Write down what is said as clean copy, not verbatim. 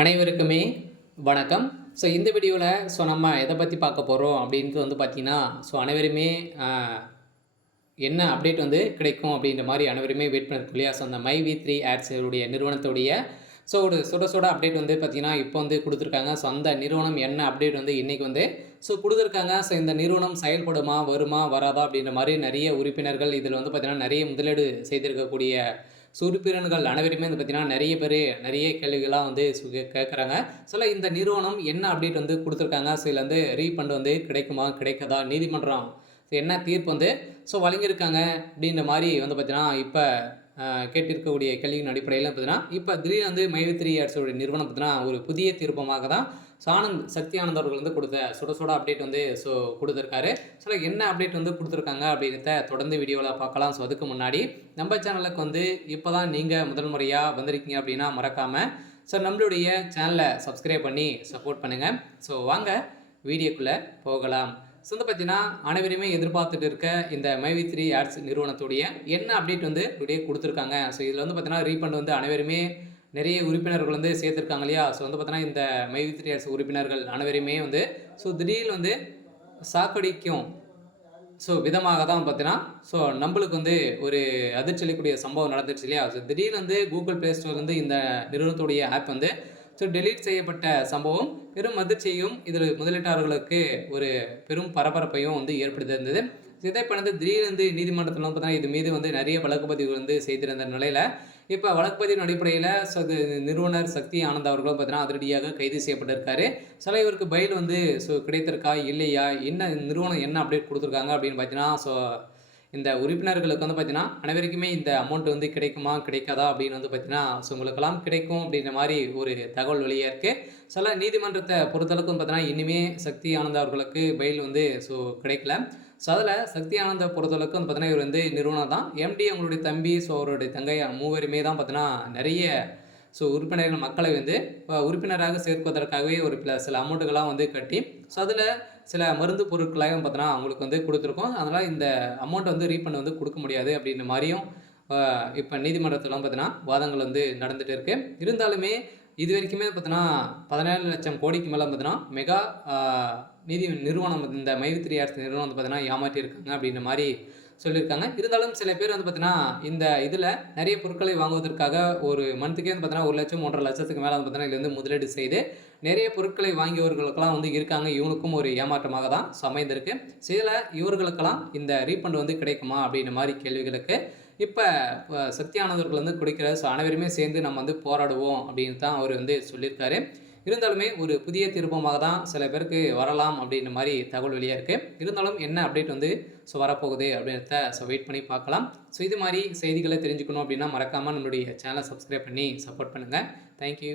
அனைவருக்குமே வணக்கம். இந்த வீடியோவில் நம்ம எதை பற்றி பார்க்க போகிறோம் அப்படின்றது பார்த்தீங்கன்னா, அனைவருமே அ என்ன அப்டேட் கிடைக்கும் அப்படின்ற மாதிரி அனைவருமே வெயிட் பண்ணியிருக்கோம் இல்லையா? அந்த மை-வி3 ஆட்ஸுடைய நிறுவனத்துடைய ஒரு சுட சுட அப்டேட் பார்த்தீங்கன்னா, இப்போ குடுத்துருக்காங்க. அந்த நிறுவனம் என்ன அப்டேட் இன்னைக்கு குடுத்துருக்காங்க. இந்த நிறுவனம் செயல்படுமா? வருமா? வராதா? அப்படின்ற மாதிரி நிறைய உறுப்பினர்கள் இதில் பார்த்தீங்கன்னா, நிறைய முதலீடு செய்திருக்கக்கூடிய உறுப்பினர்கள் அனைவருமே பார்த்தீங்கன்னா, நிறைய பேர் நிறைய கேள்விகள்லாம் கேட்குறாங்க. இந்த நிறுவனம் என்ன அப்டேட் குடுத்துருக்காங்க? இதுல ரீஃபண்ட் கிடைக்குமா? கிடைக்காதா? நீதிமன்றம் என்ன தீர்ப்பு வழங்கியிருக்காங்க அப்படின்ற மாதிரி பார்த்தீங்கன்னா, இப்போ கேட்டிருக்கக்கூடிய கேள்வியின் அடிப்படையில் பார்த்தீங்கன்னா, இப்போ திடீர்னு மை-வி3 ஆட்ஸோடைய நிறுவனம் பார்த்தீங்கன்னா, ஒரு புதிய திருப்பமாக தான் சக்தி ஆனந்த் அவர்கள் கொடுத்த சுட சுட அப்டேட் கொடுத்துருக்காரு. என்ன அப்டேட் கொடுத்துருக்காங்க அப்படின்றத தொடர்ந்து வீடியோவில் பார்க்கலாம். அதுக்கு முன்னாடி நம்ம சேனலுக்கு இப்போ தான் நீங்கள் முதல் முறையாக வந்திருக்கீங்க அப்படின்னா மறக்காமல் நம்மளுடைய சேனலை சப்ஸ்கிரைப் பண்ணி சப்போர்ட் பண்ணுங்கள். வாங்க வீடியோக்குள்ளே போகலாம். பார்த்தீங்கன்னா, அனைவருமே எதிர்பார்த்துட்டு இருக்க இந்த மை-வி3 ஆட்ஸ் நிறுவனத்துடைய என்ன அப்டேட் டுடே கொடுத்துருக்காங்க. இதில் பார்த்தீங்கன்னா, ரீஃபண்ட் அனைவருமே நிறைய உறுப்பினர்கள் சேர்த்துருக்காங்க இல்லையா? பார்த்தீங்கன்னா, இந்த மை-வி3 ஆட்ஸ் உறுப்பினர்கள் அனைவருமே திடீர்னு சாக்கடிக்கும் விதமாக தான் பார்த்தீங்கன்னா, நம்மளுக்கு ஒரு அதிர்ச்சி அளிக்கக்கூடிய சம்பவம் நடந்துருச்சு இல்லையா? திடீர்னு கூகுள் ப்ளே ஸ்டோர்லேருந்து இந்த நிறுவனத்துடைய ஆப் டெலீட் செய்யப்பட்ட சம்பவம் பெரும் அதிர்ச்சியையும் இதில் முதலீட்டாளர்களுக்கு ஒரு பெரும் பரபரப்பையும் ஏற்படுத்தியிருந்தது. இதை பண்ணது திடீர்னு நீதிமன்றத்தில் பார்த்தீங்கன்னா, இது மீது நிறைய வழக்கு பதிவு செய்திருந்த நிலையில் இப்போ வழக்கு பதிவின் அடிப்படையில் நிறுவனர் சக்தி ஆனந்த் அவர்களும் பார்த்தீங்கன்னா அதிரடியாக கைது செய்யப்பட்டிருக்காரு. இவருக்கு பயில் கிடைத்திருக்கா இல்லையா, என்ன நிறுவனம் என்ன அப்டேட் கொடுத்துருக்காங்க அப்படின்னு பார்த்தீங்கன்னா, இந்த உறுப்பினர்களுக்கு பார்த்தீங்கன்னா, அனைவருக்குமே இந்த அமௌண்ட் கிடைக்குமா? கிடைக்காதா? அப்படின்னு பார்த்தீங்கன்னா, உங்களுக்கெல்லாம் கிடைக்கும் அப்படின்ற மாதிரி ஒரு தகவல் வெளியாக இருக்குது. நீதிமன்றத்தை பொறுத்தளவுக்கு பார்த்தீங்கன்னா, இனிமே சக்தி ஆனந்த் அவர்களுக்கு பெயில் கிடைக்கல. அதில் சக்தி ஆனந்தை பொறுத்தளவுக்கு பார்த்தீங்கன்னா, இவர் நிறுவனம் தான். எம்டி அவங்களுடைய தம்பி, அவருடைய தங்கை மூவருமே தான் பார்த்தீங்கன்னா, நிறைய உறுப்பினர்கள் மக்களை உறுப்பினராக சேர்ப்பதற்காகவே ஒரு சில அமௌண்ட்டுகள்லாம் கட்டி அதில் சில மருந்து பொருட்களாகவும் பார்த்தீங்கன்னா அவங்களுக்கு கொடுத்துருக்கோம். அதனால் இந்த அமௌண்ட் ரீஃபண்ட் கொடுக்க முடியாது அப்படின்ற மாதிரியும் இப்போ நீதிமன்றத்திலாம் பார்த்தீங்கன்னா வாதங்கள் நடந்துகிட்டு இருக்குது. இருந்தாலுமே இது வரைக்குமே பார்த்தீங்கன்னா 17,00,000 கோடிக்கு மேலே பார்த்தீங்கன்னா மெகா நிதி நிறுவனம் இந்த மை-வி3 ஆட்ஸ் நிறுவனம் பார்த்தீங்கன்னா ஏமாற்றியிருக்காங்க அப்படின்ற மாதிரி சொல்லியிருக்காங்க. இருந்தாலும் சில பேர் பார்த்தீங்கன்னா, இந்த இதில் நிறைய பொருட்களை வாங்குவதற்காக ஒரு மந்த்துக்கே பார்த்தீங்கன்னா 1,00,000 1,50,000 லட்சத்துக்கு மேலே பார்த்தீங்கன்னா இதுலேருந்து முதலீடு செய்து நிறைய பொருட்களை வாங்கியவர்களுக்கெல்லாம் இருக்காங்க. இவனுக்கும் ஒரு ஏமாற்றமாக தான் அமைந்திருக்கு. சில இவர்களுக்கெல்லாம் இந்த ரீஃபண்ட் கிடைக்குமா அப்படின்ற மாதிரி கேள்விகளுக்கு இப்போ சக்தி ஆனந்தர்கள் கொடுக்கிற அனைவருமே சேர்ந்து நம்ம போராடுவோம் அப்படின்னு தான் அவர் சொல்லியிருக்காரு. இருந்தாலுமே ஒரு புதிய திருப்பமாக தான் சில பேருக்கு வரலாம் அப்படின்ற மாதிரி தகவல் வெளியாக இருக்குது. இருந்தாலும் என்ன அப்டேட் வரப்போகுது அப்படின்றத வெயிட் பண்ணி பார்க்கலாம். இது மாதிரி செய்திகளை தெரிஞ்சுக்கணும் அப்படின்னா மறக்காமல் நம்மளுடைய சேனலை சப்ஸ்கிரைப் பண்ணி சப்போர்ட் பண்ணுங்கள். தேங்க்யூ.